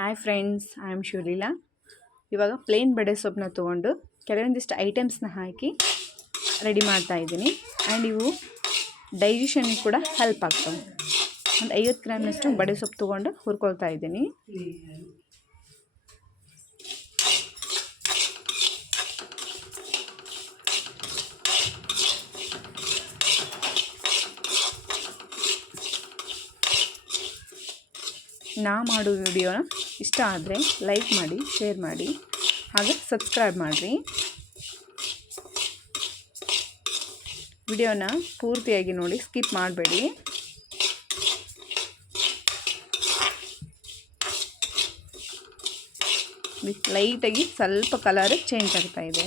Hi friends, I am Shuleela. ಇವಾಗ plain ಬಡೆ ಸೊಪ್ಪನ್ನ ತೊಗೊಂಡು ಕೆಲವೊಂದಿಷ್ಟು ಐಟಮ್ಸ್ನ ಹಾಕಿ ರೆಡಿ ಮಾಡ್ತಾ ಇದ್ದೀನಿ. ಆ್ಯಂಡ್ ಇವು ಡೈಜೆಷನ್ಗೆ ಕೂಡ ಹೆಲ್ಪ್ ಆಗ್ತವೆ. ಒಂದು 50 ಗ್ರಾಮ್ನಷ್ಟು ಬಡೆ ಸೊಪ್ಪು ತೊಗೊಂಡು ಹುರ್ಕೊಳ್ತಾ ಇದ್ದೀನಿ. ನಾ ಮಾಡೋ ವಿಡಿಯೋನ ಇಷ್ಟ ಆದರೆ ಲೈಕ್ ಮಾಡಿ, ಶೇರ್ ಮಾಡಿ, ಹಾಗೆ ಸಬ್ಸ್ಕ್ರೈಬ್ ಮಾಡಿರಿ. ವಿಡಿಯೋನ ಪೂರ್ತಿಯಾಗಿ ನೋಡಿ, ಸ್ಕಿಪ್ ಮಾಡಬೇಡಿ. ಲೈಟಾಗಿ ಸ್ವಲ್ಪ ಕಲರ್ ಚೇಂಜ್ ಆಗ್ತಾ ಇದೆ.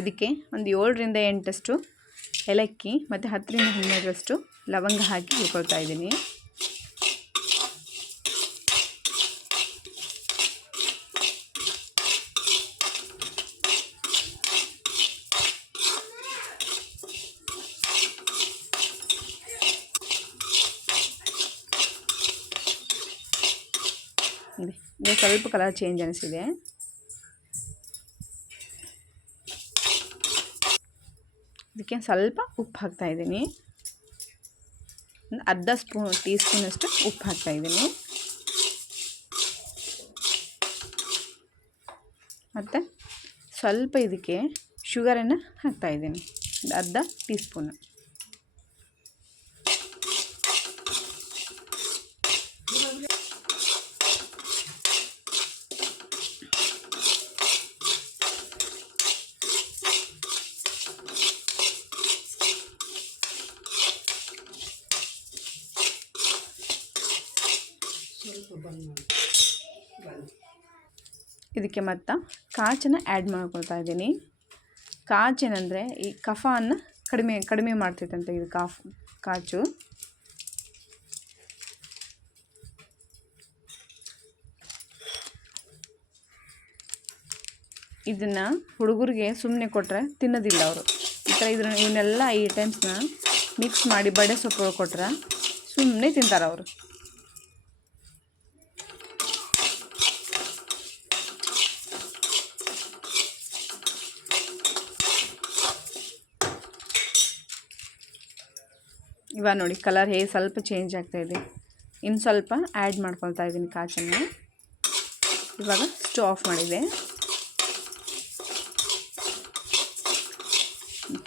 ಇದಕ್ಕೆ ಒಂದು 7ರಿಂದ 8 ಏಲಕ್ಕಿ ಮತ್ತು 10ರಿಂದ 12 ಲವಂಗ ಹಾಕಿ ಹುರ್ಕೊಳ್ತಾ ಇದ್ದೀನಿ. ಇದು ಸ್ವಲ್ಪ ಕಲರ್ ಚೇಂಜ್ ಅನಿಸಿದೆ. ಇದಕ್ಕೆ ಸ್ವಲ್ಪ ಉಪ್ಪು ಹಾಕ್ತಾ ಇದ್ದೀನಿ. ಒಂದು ಅರ್ಧ ಟೀ ಸ್ಪೂನಷ್ಟು ಉಪ್ಪು ಹಾಕ್ತಾ ಇದ್ದೀನಿ. ಮತ್ತು ಸ್ವಲ್ಪ ಇದಕ್ಕೆ ಶುಗರನ್ನು ಹಾಕ್ತಾ ಇದ್ದೀನಿ, ಒಂದು ಅರ್ಧ ಟೀ ಸ್ಪೂನು. ಇದಕ್ಕೆ ಮತ್ತು ಕಾಚನ್ನು ಆ್ಯಡ್ ಮಾಡ್ಕೊಳ್ತಾ ಇದ್ದೀನಿ. ಕಾಚೇನಂದರೆ ಈ ಕಫವನ್ನು ಕಡಿಮೆ ಮಾಡ್ತೈತಂತೆ ಇದು ಕಾಚು. ಇದನ್ನು ಹುಡುಗರಿಗೆ ಸುಮ್ಮನೆ ಕೊಟ್ಟರೆ ತಿನ್ನೋದಿಲ್ಲ ಅವರು. ಈ ಥರ ಇವನ್ನೆಲ್ಲ ಐಟಮ್ಸ್ನ ಮಿಕ್ಸ್ ಮಾಡಿ ಬಡೆ ಸೊಪ್ಪು ಕೊಟ್ಟರೆ ಸುಮ್ಮನೆ ತಿಂತಾರೆ ಅವರು. ಇವಾಗ ನೋಡಿ ಕಲರ್ ಸ್ವಲ್ಪ ಚೇಂಜ್ ಆಗ್ತಾ ಇದೆ. ಇನ್ನು ಸ್ವಲ್ಪ ಆ್ಯಡ್ ಮಾಡ್ಕೊಳ್ತಾ ಇದ್ದೀನಿ ಕಾಚನ್ನು. ಇವಾಗ ಸ್ಟವ್ ಆಫ್ ಮಾಡಿದೆ.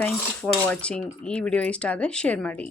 Thank you for watching. ಈ ವಿಡಿಯೋ ಇಷ್ಟ ಆದರೆ ಶೇರ್ ಮಾಡಿ.